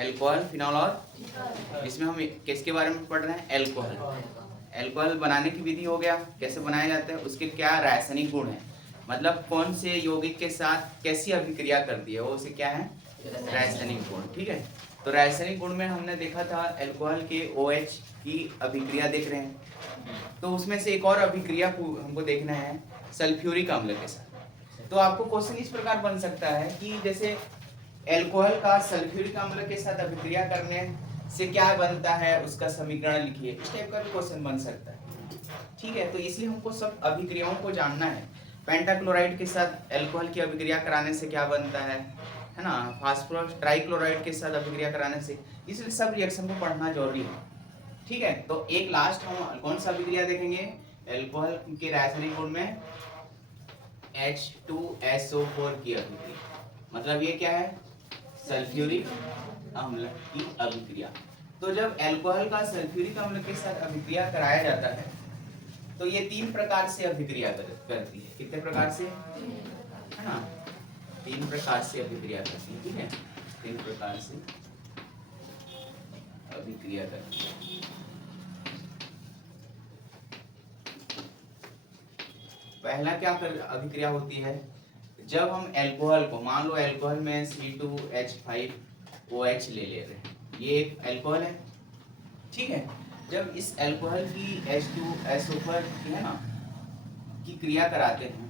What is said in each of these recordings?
Alcohol, phenol और इसमें हम किसके बारे में पढ़ रहे हैं? अल्कोहल। अल्कोहल बनाने की विधि हो गया, कैसे बनाया जाता है, उसके क्या रासायनिक गुण है, मतलब कौन से यौगिक के साथ कैसी अभिक्रिया करती है, वो उसे क्या है? रासायनिक गुण। ठीक है, तो रासायनिक गुण में हमने देखा था अल्कोहल के OH की अभिक्रिया देख रहे हैं, तो उसमें से एक और अभिक्रिया को हमको देखना है सल्फ्यूरिक अम्ल के साथ। तो आपको क्वेश्चन इस प्रकार बन सकता है कि जैसे अल्कोहल का सल्फ्यूरिक अम्ल के साथ अभिक्रिया करने से क्या बनता है, उसका समीकरण लिखिए, इस टाइप का भी क्वेश्चन बन सकता है। ठीक है, तो इसलिए हमको सब अभिक्रियाओं को जानना है। पेंटाक्लोराइड के साथ अल्कोहल की अभिक्रिया कराने से क्या बनता है ना, फास्फोरस ट्राइक्लोराइड के साथ अभिक्रिया कराने से, इसलिए सब रिएक्शन को पढ़ना जरूरी है। ठीक है, तो एक लास्ट हम कौन सा अभिक्रिया देखेंगे? अल्कोहल के रासायनिक गुण में H2SO4 की अभिक्रिया, मतलब ये क्या है? सल्फ्यूरिक अम्ल की अभिक्रिया। तो जब अल्कोहल का सल्फ्यूरिक अम्ल के साथ अभिक्रिया कराया जाता है तो ये 3 प्रकार से अभिक्रिया करती है। कितने प्रकार से? है ना, 3 प्रकार से अभिक्रिया करती है। ठीक है, 3 प्रकार से अभिक्रिया करती है। पहला क्या अभिक्रिया होती है? जब हम अल्कोहल को, मान लो अल्कोहल में C2H5OH ले रहे हैं, ये एक अल्कोहल है। ठीक है, जब इस अल्कोहल की H2SO4 की है ना की क्रिया कराते हैं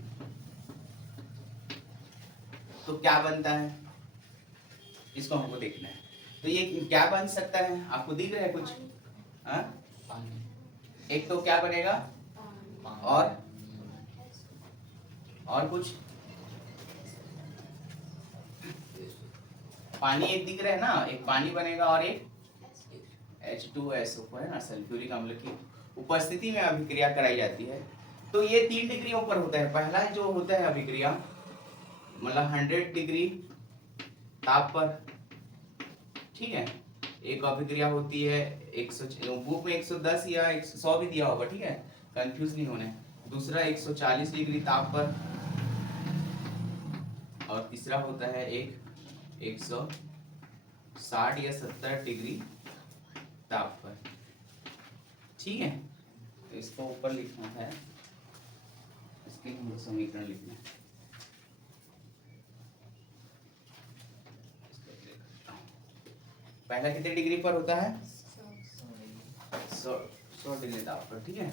तो क्या बनता है, इसको हमको देखना है। तो ये क्या बन सकता है, आपको दिख रहा है कुछ? हाँ, एक तो क्या बनेगा, और कुछ पानी एक दिख रहा है ना, एक पानी बनेगा और एक H2SO4 है ना, सल्फ्यूरिक अम्ल की उपस्थिति में अभिक्रिया कराई जाती है। तो ये 3 डिग्री ऊपर होता है। पहला जो होता है अभिक्रिया, मतलब 100 डिग्री ताप पर। ठीक है, एक अभिक्रिया होती है 100, बुक में 110 या 100 भी दिया होगा। ठीक है, कंफ्यूज नहीं होना है। दूसरा 140 डिग्री ताप पर, और तीसरा होता है एक 160 या 70 डिग्री ताप पर। ठीक है, तो इसको ऊपर लिखना है, इसके समीकरण लिखना है। पहला कितने डिग्री पर होता है? 100 डिग्री ताप पर। ठीक है,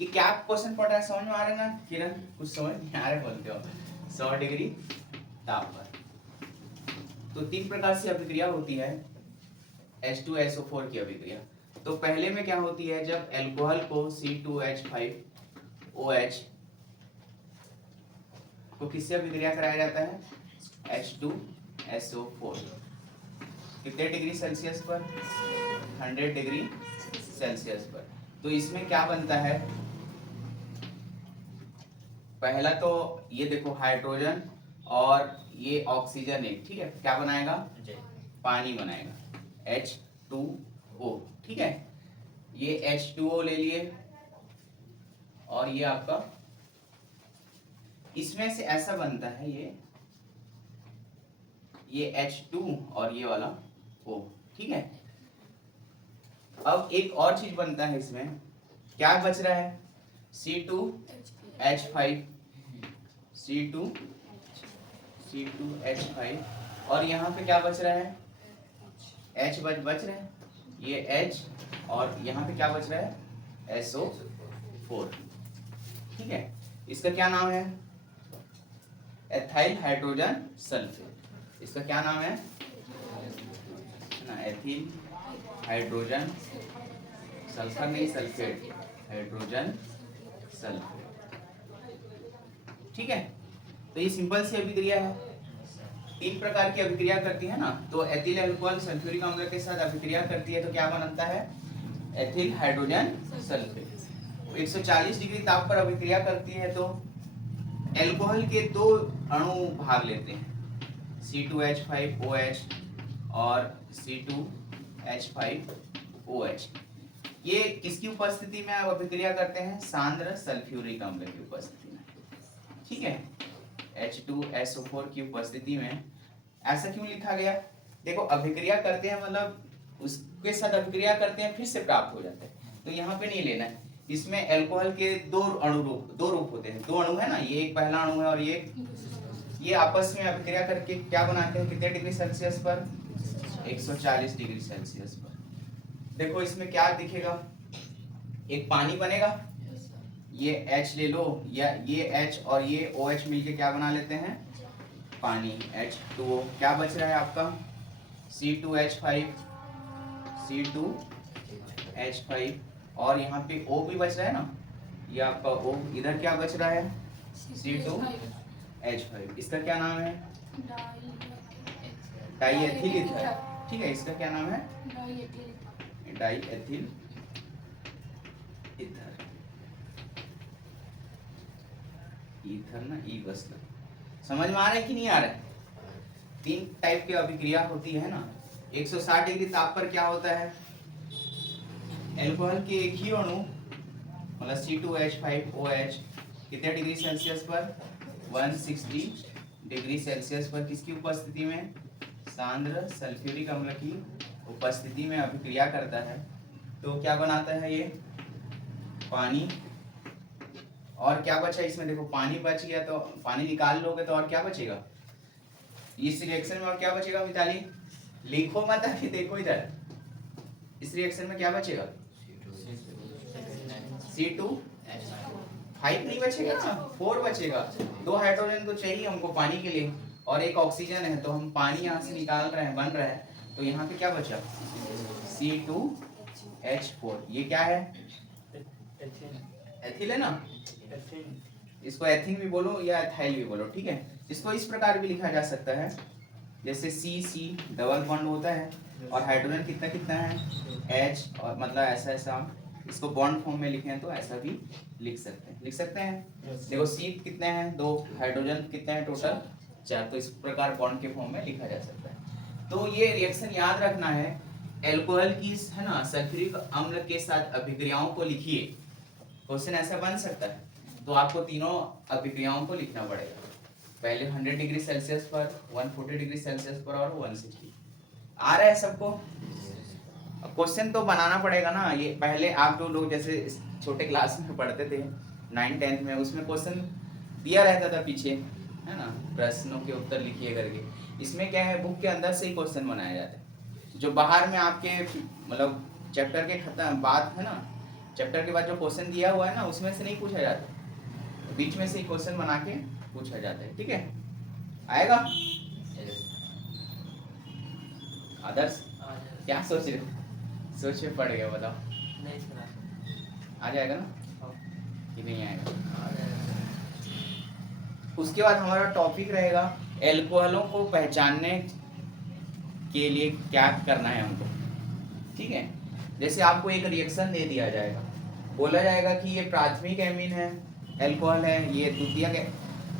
ये क्या क्वेश्चन पढ़ रहा है, समझ में आ रहा है ना किरण? कुछ समझ नहीं आ रहा है बोलते हो। 100 डिग्री ताप पर। तो 3 प्रकार से अभिक्रिया होती है H2SO4 की अभिक्रिया। तो पहले में क्या होती है, जब अल्कोहल को C2H5OH को किससे अभिक्रिया कराया जाता है? H2SO4। कितने डिग्री सेल्सियस पर? 100 डिग्री सेल्सियस पर। तो इसमें क्या बनता है, पहला तो ये देखो हाइड्रोजन और ये ऑक्सीजन है। ठीक है, क्या बनाएगा? पानी बनाएगा, H2O। ठीक है, ये H2O ले लिए, और ये आपका इसमें से ऐसा बनता है ये H2 और ये वाला O। ठीक है, अब एक और चीज बनता है इसमें, क्या बच रहा है? C2H5 और यहाँ पे क्या बच रहा है? H बच रहा है, ये H, और यहाँ पे क्या बच रहा है? SO4। ठीक है, इसका क्या नाम है? Ethyl hydrogen sulphate. इसका क्या नाम है ना, एथिल हाइड्रोजन, सल्फर नहीं, सल्फेट, हाइड्रोजन सल्फेट। ठीक है, तो ये सिंपल सी अभिक्रिया है। 3 प्रकार की अभिक्रिया करती है ना, तो एथिल अल्कोहल सल्फ्यूरिक अम्ल के साथ अभिक्रिया करती है तो क्या बनता है? Ethyl hydrogen sulphate. 140 डिग्री ताप पर अभिक्रिया करती है तो अल्कोहल के 2 अणु भाग लेते हैं, C2H5OH और C2H5OH। ये किसकी उपस्थिति में अभिक्रिया करते हैं? सांद्र सल्फ्यूरिक अम्ल की उपस्थिति में। ठीक है, H2SO4 की उपस्थिति में ऐसा क्यों लिखा गया? देखो अभिक्रिया करते हैं मतलब उसके साथ अभिक्रिया करते हैं फिर से प्राप्त हो जाता है, तो यहाँ पे नहीं लेना है। इसमें अल्कोहल के दो रूप होते हैं, दो अणु है ना, ये एक पहला अणु है और ये आपस में अभिक्रिया करके क्या बनाते हैं, कितने डिग्री सेल्सियस पर? 140 डिग्री सेल्सियस पर। देखो इसमें क्या दिखेगा, एक पानी बनेगा, ये H ले लो, या ये H और ये OH मिलके क्या बना लेते हैं, पानी, H2O। क्या बच रहा है आपका, C2H5, C2H5, और यहाँ पे O भी बच रहा है ना, ये आपका O। इधर क्या बच रहा है, C2H5। इसका क्या नाम है, डाईएथिल ईथर। ठीक है, इसका क्या नाम है, डाईएथिल ईथर। ईथर ना, ई बस समझ में आ रहा है कि नहीं आ रहा है? 3 टाइप की अभिक्रिया होती है ना। 160 डिग्री ताप पर क्या होता है, अल्कोहल के एक ही अणु मतलब C2H5OH कितने डिग्री सेल्सियस पर, 160 डिग्री सेल्सियस पर, किसकी उपस्थिति में, सांद्र सल्फ्यूरिक अम्ल की उपस्थिति में अभिक्रिया करता है। तो क्या बनाता है ये, पानी। और क्या बचा इसमें, देखो पानी बच गया, तो पानी निकाल लोगे तो और क्या बचेगा इस रिएक्शन में, और क्या बचेगा मिताली, लिखो मत अभी, देखो इधर, इस रिएक्शन में क्या बचेगा, C2H5 नहीं बचेगा ना, 4 बचेगा। 2 हाइड्रोजन तो चाहिए हमको पानी के लिए, और एक ऑक्सीजन है, तो हम पानी यहाँ से निकाल रहे हैं, बन रहा है, तो यहाँ पे क्या बचा, C2H4। ये क्या है, एथिल है ना, इसको एथिन भी बोलो या एथाइल भी बोलो, ठीक है। इसको इस प्रकार भी लिखा जा सकता है, जैसे C डबल बॉन्ड होता है, और हाइड्रोजन कितना कितना है, H, और मतलब ऐसा इसको बॉन्ड फॉर्म में लिखें तो ऐसा भी लिख सकते हैं। देखो C कितने हैं, 2, हाइड्रोजन कितने हैं टोटल, 4, तो इस प्रकार बॉन्ड के फॉर्म में लिखा जा सकता है। तो ये रिएक्शन याद रखना है, एल्कोहल की है ना सल्फ्यूरिक अम्ल के साथ अभिक्रियाओं को लिखिए, क्वेश्चन ऐसा बन सकता है। तो आपको तीनों अभिक्रियाओं को लिखना पड़ेगा, पहले 100 डिग्री सेल्सियस पर, 140 डिग्री सेल्सियस पर, और 160। आ रहा है सबको? क्वेश्चन तो बनाना पड़ेगा ना। ये पहले आप जो लोग जैसे छोटे क्लास में पढ़ते थे 9th-10th में, उसमें क्वेश्चन दिया रहता था पीछे, है ना, प्रश्नों के उत्तर लिखिए करके। इसमें क्या है, बुक के अंदर से ही क्वेश्चन बनाया जाता है, जो बाहर में आपके मतलब चैप्टर के खत्म बात है ना, चैप्टर के बाद जो क्वेश्चन दिया हुआ है ना, उसमें से नहीं पूछा जाता, बीच में से ही क्वेश्चन बना के पूछा जाता है, ठीक है। आएगा आदर्श? क्या सोच रहे हो, सोच में पड़ गया, बताओ। नहीं सुना, आ जाएगा ना कि नहीं आएगा? उसके बाद हमारा टॉपिक रहेगा एल्कोहलों को पहचानने के लिए क्या करना है हमको, ठीक है। जैसे आपको एक रिएक्शन दे दिया जाएगा, बोला जाएगा कि ये प्राथमिक एमीन है, एल्कोहल है, ये द्वितीयक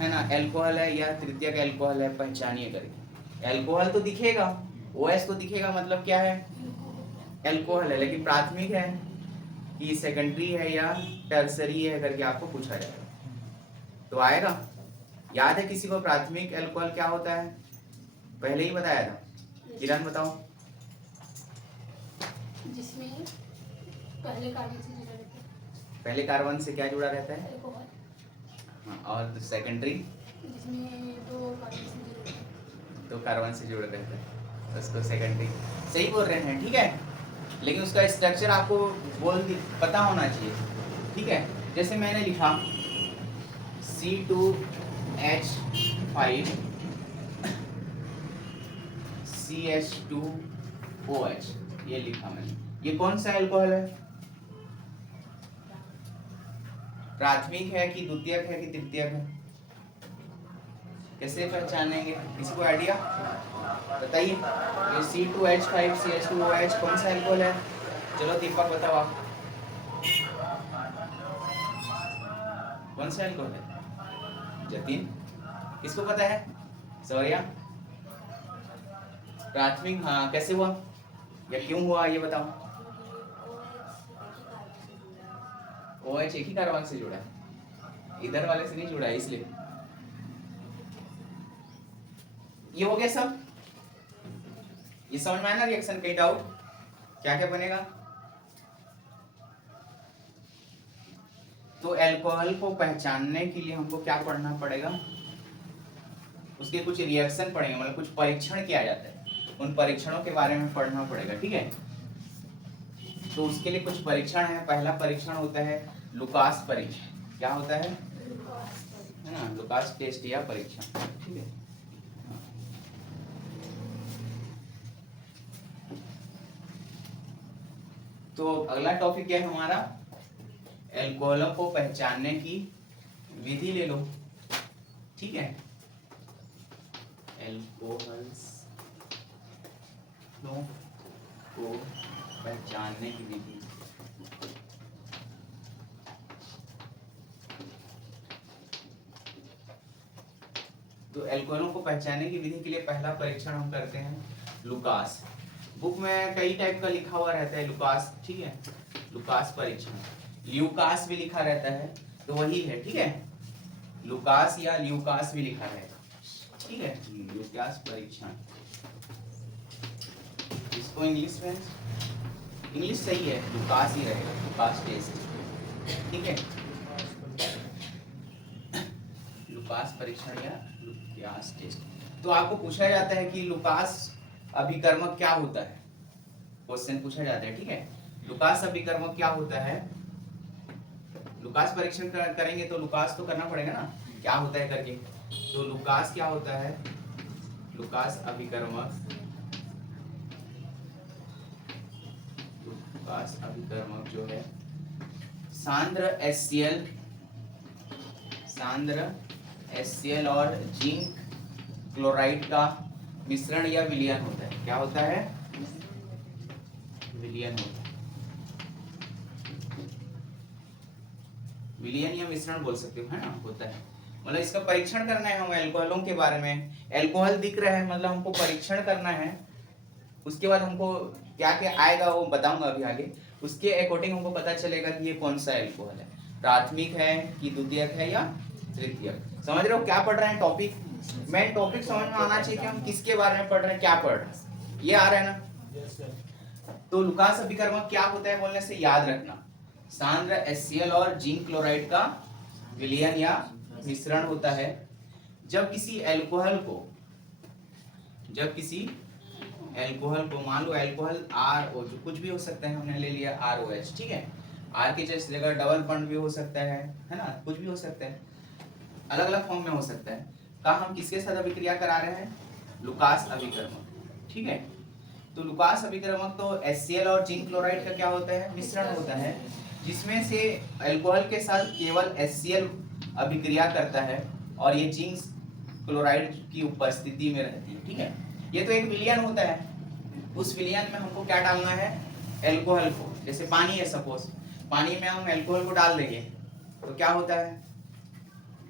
है ना एल्कोहल है, या तृतीयक एल्कोहल है, पहचानिए करके। एल्कोहल तो दिखेगा, OH तो दिखेगा, मतलब क्या है, एल्कोहल है, लेकिन प्राथमिक है कि सेकेंडरी है या टर्सरी है करके आपको पूछा जाएगा। तो आएगा, याद है किसी को प्राथमिक एल्कोहल क्या होता है, पहले ही बताया था, किरण बताओ। जिसमें पहले कार्बन से क्या जुड़ा रहता है, हाँ, और सेकेंडरी जिसमें 2 कार्बन से जुड़ा रहता है, उसको सेकेंडरी। सही बोल रहे हैं, ठीक है, लेकिन उसका स्ट्रक्चर आपको पता होना चाहिए, ठीक है। जैसे मैंने लिखा C2H5 CH2OH, ये लिखा मैंने, ये कौन सा एल्कोहल है, प्राथमिक है कि द्वितीयक है कि तृतीयक है, कैसे पहचानेंगे, किसी को आइडिया बताइए। ये C2H5 CH2OH कौन सा एल्कोहल है, चलो दीपक बताओ आप, कौन सा एल्कोहल है, जतिन किसको पता है, सौर्या, प्राथमिक, हाँ, कैसे हुआ या क्यों हुआ ये बताओ। OH एक ही कार्बन से जुड़ा है, इधर वाले से नहीं जुड़ा है, इसलिए ये हो गया सब। ये समझ में आया ना रिएक्शन? कहीं डाउट? क्या क्या बनेगा? तो अल्कोहल को पहचानने के लिए हमको क्या पढ़ना पड़ेगा? उसके कुछ रिएक्शन पढ़ेंगे, मतलब कुछ परीक्षण किया जाता है, उन परीक्षणों के बारे में पढ़ना पड़ेगा, ठीक है? तो उसके लिए कुछ परीक्षण है। पहला परीक्षण होता है लुकास परीक्षण। क्या होता है ना? लुकास टेस्ट या परीक्षण, ठीक है? तो अगला टॉपिक क्या है हमारा? अल्कोहलों को पहचानने की विधि ले लो, ठीक है? अल्कोहल्स को पहचानने की विधि। तो अल्कोहलों को पहचानने की विधि के लिए पहला परीक्षण हम करते हैं लुकास। बुक में कई टाइप का लिखा हुआ रहता है लुकास, ठीक है? लुकास परीक्षण, ल्यूकास भी लिखा रहता है, तो वही है, ठीक है? लुकास या ल्यूकास भी लिखा रहेगा, ठीक है? लुकास परीक्षण। इसको इंग्लिश में, इंग्लिश सही है, लुकास ही रहेगा, लुकास टेस्ट, ठीक है? लुकास परीक्षण या लुकास टेस्ट। तो आपको पूछा जाता है कि लुकास अभिकर्मक क्या होता है? क्वेश्चन पूछा जाता है, ठीक है? लुकास अभिकर्मक क्या होता है? लुकास परीक्षण करेंगे तो लुकास तो करना पड़ेगा ना, क्या होता है करके। तो लुकास क्या होता है? लुकास अभिकर्मक, लुकास अभिकर्मक जो है सांद्र HCl, सांद्र HCl और जिंक क्लोराइड का मिश्रण या विलयन होता है। क्या होता है? विलयन होता है। विलयन या मिश्रण बोल सकते हो, है ना? होता है, मतलब इसका परीक्षण करना है हमें अल्कोहलों के बारे में। अल्कोहल दिख रहा है, मतलब हमको परीक्षण करना है। उसके बाद हमको क्या क्या आएगा वो बताऊंगा अभी आगे। उसके अकॉर्डिंग हमको पता चलेगा कि ये कौन सा अल्कोहल है, प्राथमिक है कि द्वितीयक है या तृतीयक। समझ रहे हो क्या पढ़ रहे हैं? टॉपिक, मेन टॉपिक समझ में आना चाहिए कि हम किसके बारे में पढ़ रहे हैं, क्या पढ़ रहे हैं, ये आ रहा है ना? तो लुकास अभिकर्मक क्या होता है बोलने से याद रखना, सांद्र HCl और जिंक क्लोराइड का विलयन या मिश्रण होता है। जब किसी अल्कोहल को, मान लो अल्कोहल RO, जो कुछ भी हो सकता है, हमने ले लिया ROH, ठीक है? R की जगह डबल बॉन्ड भी हो सकता है ना? कुछ भी हो सकता है, अलग अलग फॉर्म में हो सकता है। का हम किसके साथ अभिक्रिया करा रहे हैं? लुकास अभिकर्मक, ठीक है? तो लुकास अभिकर्मक तो HCl और जिंक क्लोराइड का क्या होता है? मिश्रण होता है, जिसमें से अल्कोहल के साथ केवल HCl अभिक्रिया करता है और ये जिंक क्लोराइड की उपस्थिति में रहती है, ठीक है? ये तो एक विलयन होता है। उस विलयन में हमको क्या डालना है? अल्कोहल को। जैसे पानी है, सपोज पानी में हम अल्कोहल को डाल देंगे तो क्या होता है?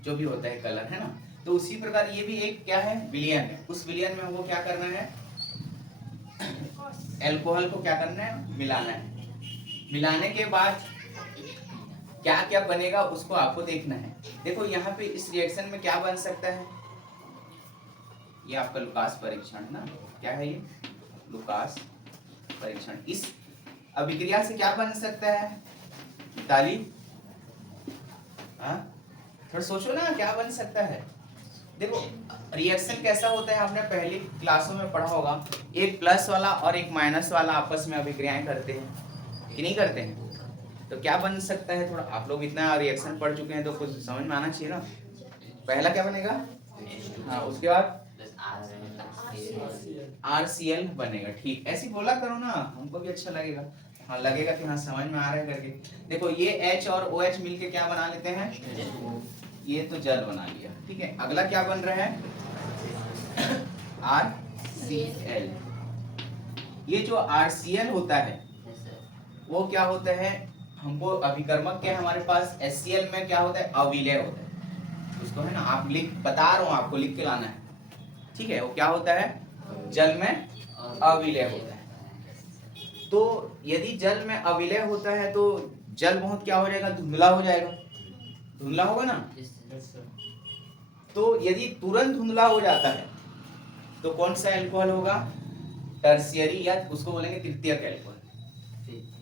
जो भी होता है कलर, है ना? तो उसी प्रकार ये भी एक क्या है? विलयन है। उस विलयन में हमको क्या करना है? अल्कोहल को क्या करना है? मिलाना है। मिलाने के बाद क्या क्या बनेगा उसको आपको देखना है। देखो यहाँ पे इस रिएक्शन में क्या बन सकता है? ये आपका लुकास परीक्षण है ना? क्या है ये? लुकास परीक्षण। इस अभिक्रिया से क्या बन सकता है मिताली? हाँ, थोड़ा सोचो ना, क्या बन सकता है? देखो रिएक्शन कैसा होता है, आपने पहली क्लासों में पढ़ा होगा, एक प्लस वाला और एक माइनस वाला आपस में अभिक्रियाएं करते हैं कि नहीं करते हैं? तो क्या बन सकता है? थोड़ा आप लोग इतना रिएक्शन पढ़ चुके हैं तो कुछ समझ में आना चाहिए ना। पहला क्या बनेगा? हाँ, उसके बाद RCl बनेगा, ठीक? ऐसे बोला करो ना, हमको भी अच्छा लगेगा। हाँ, लगेगा कि हाँ समझ में आ रहा है करके। देखो ये H और OH मिलके क्या बना लेते हैं? ये तो जल बना लिया, ठीक है? अगला क्या बन रहा है? RCl। ये जो RCl होता है वो क्या होता है? हमको अभिकर्मक के हमारे पास HCl में क्या होता है? अविलय होता है। उसको है ना, आप बता रहा हूँ, आपको लिख के लाना है, ठीक है? वो क्या होता है? जल में अविलय होता है। तो यदि जल में अविलय होता है तो जल बहुत क्या हो जाएगा? धुंधला हो जाएगा। धुंधला होगा ना? तो यदि तुरंत धुंधला हो जाता है तो कौन सा अल्कोहल होगा? टर्शियरी या उसको बोलेंगे तृतीयक अल्कोहल,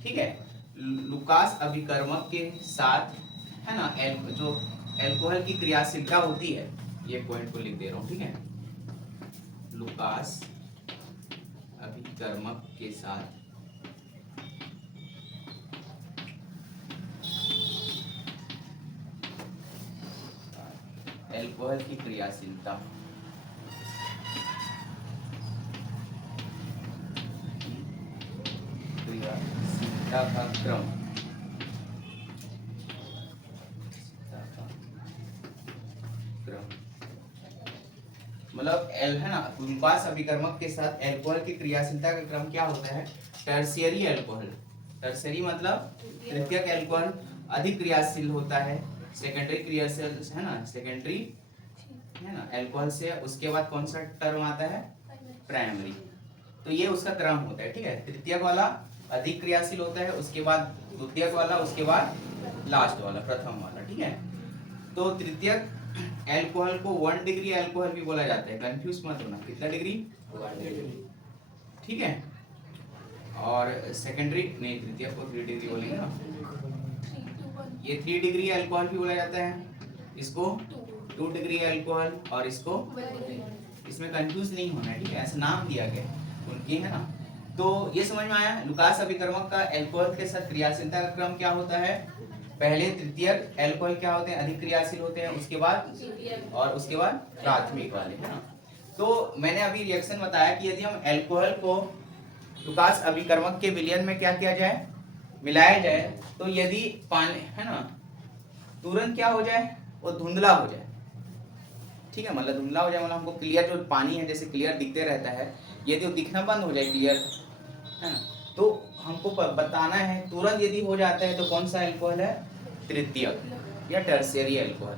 ठीक है। लुकास अभिकर्मक के साथ है ना जो अल्कोहल की क्रियाशीलता होती है, ये पॉइंट को लिख दे रहा हूं, ठीक है। लुकास अभिकर्मक के साथ अल्कोहल की क्रियाशीलता का क्रम, मतलब है ना लुकास अभिकर्मक के साथ अल्कोहल की क्रियाशीलता का क्रम क्या होता है? Tertiary alcohol. टर्शियरी मतलब तृतीयक अल्कोहल अधिक क्रियाशील होता है सेकेंडरी क्रियाशील है ना, सेकेंडरी है ना अल्कोहल से। उसके बाद कौन सा टर्म आता है? प्राइमरी। तो ये उसका क्रम होता है, ठीक है। तृतीयक वाला अधिक क्रियाशील होता है, उसके बाद द्वितीयक वाला, उसके बाद लास्ट वाला प्रथम वाला, ठीक है। तो तृतीयक अल्कोहल को 1 डिग्री अल्कोहल भी बोला जाता है, कंफ्यूज मत होना। कितना डिग्री? 1 डिग्री, ठीक है। और सेकेंडरी नहीं, तृतीयक को 3 डिग्री बोलेंगे ना। ये 3 डिग्री अल्कोहल भी बोला जाता है, इसको 2 डिग्री अल्कोहल, और इसको, इसमें कंफ्यूज नहीं होना है, ठीक है। ऐसा नाम दिया गया उनकी, है ना। तो ये समझ में आया लुकास अभिकर्मक का अल्कोहल के साथ क्रियाशीलता का क्रम क्या होता है? पहले तृतीयक अल्कोहल क्या होते हैं? अधिक क्रियाशील होते हैं, उसके बाद और उसके बाद प्राथमिक वाले, है ना। तो मैंने अभी रिएक्शन बताया कि यदि हम अल्कोहल को लुकास अभिकर्मक के विलयन में क्या किया जाए? मिलाया जाए, तो यदि पानी है ना तुरंत क्या हो जाए? वो धुंधला हो जाए, ठीक है। मतलब धुंधला हो जाए मतलब हमको क्लियर जो पानी है जैसे क्लियर दिखते रहता है, यदि वो दिखना बंद हो जाए क्लियर, है ना, तो हमको बताना है तुरंत यदि हो जाता है तो कौन सा अल्कोहल है? तृतीयक या टर्शियरी अल्कोहल,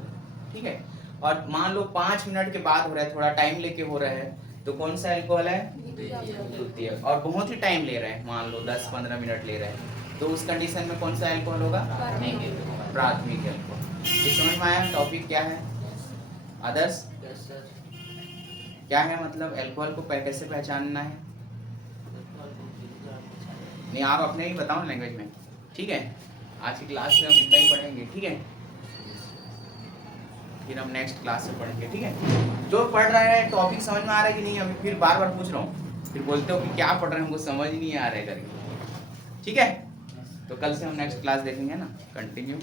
ठीक है। और मान लो 5 मिनट के बाद हो रहा है, थोड़ा टाइम लेके हो रहा है, तो कौन सा अल्कोहल है? द्वितीयक। और बहुत ही टाइम ले रहा है, मान लो 10-15 मिनट ले रहा है, तो उस कंडीशन में कौन सा अल्कोहल होगा? प्राथमिक अल्कोहल। ये समझ में आया टॉपिक क्या है? आदर्श क्या है, मतलब अल्कोहल को कैसे पहचानना है? नहीं, आप अपने ही बताओ लैंग्वेज में, ठीक है। आज की क्लास में हम इतना ही पढ़ेंगे, ठीक है। फिर हम नेक्स्ट क्लास में पढ़ेंगे, ठीक है। जो पढ़ रहा है टॉपिक समझ में आ रहा है कि नहीं? अभी फिर बार बार पूछ रहा हूँ, फिर बोलते हो कि क्या पढ़ रहे हैं, हमको समझ ही नहीं आ रहा है करके, ठीक है। तो कल से हम नेक्स्ट क्लास देखेंगे ना, कंटिन्यू।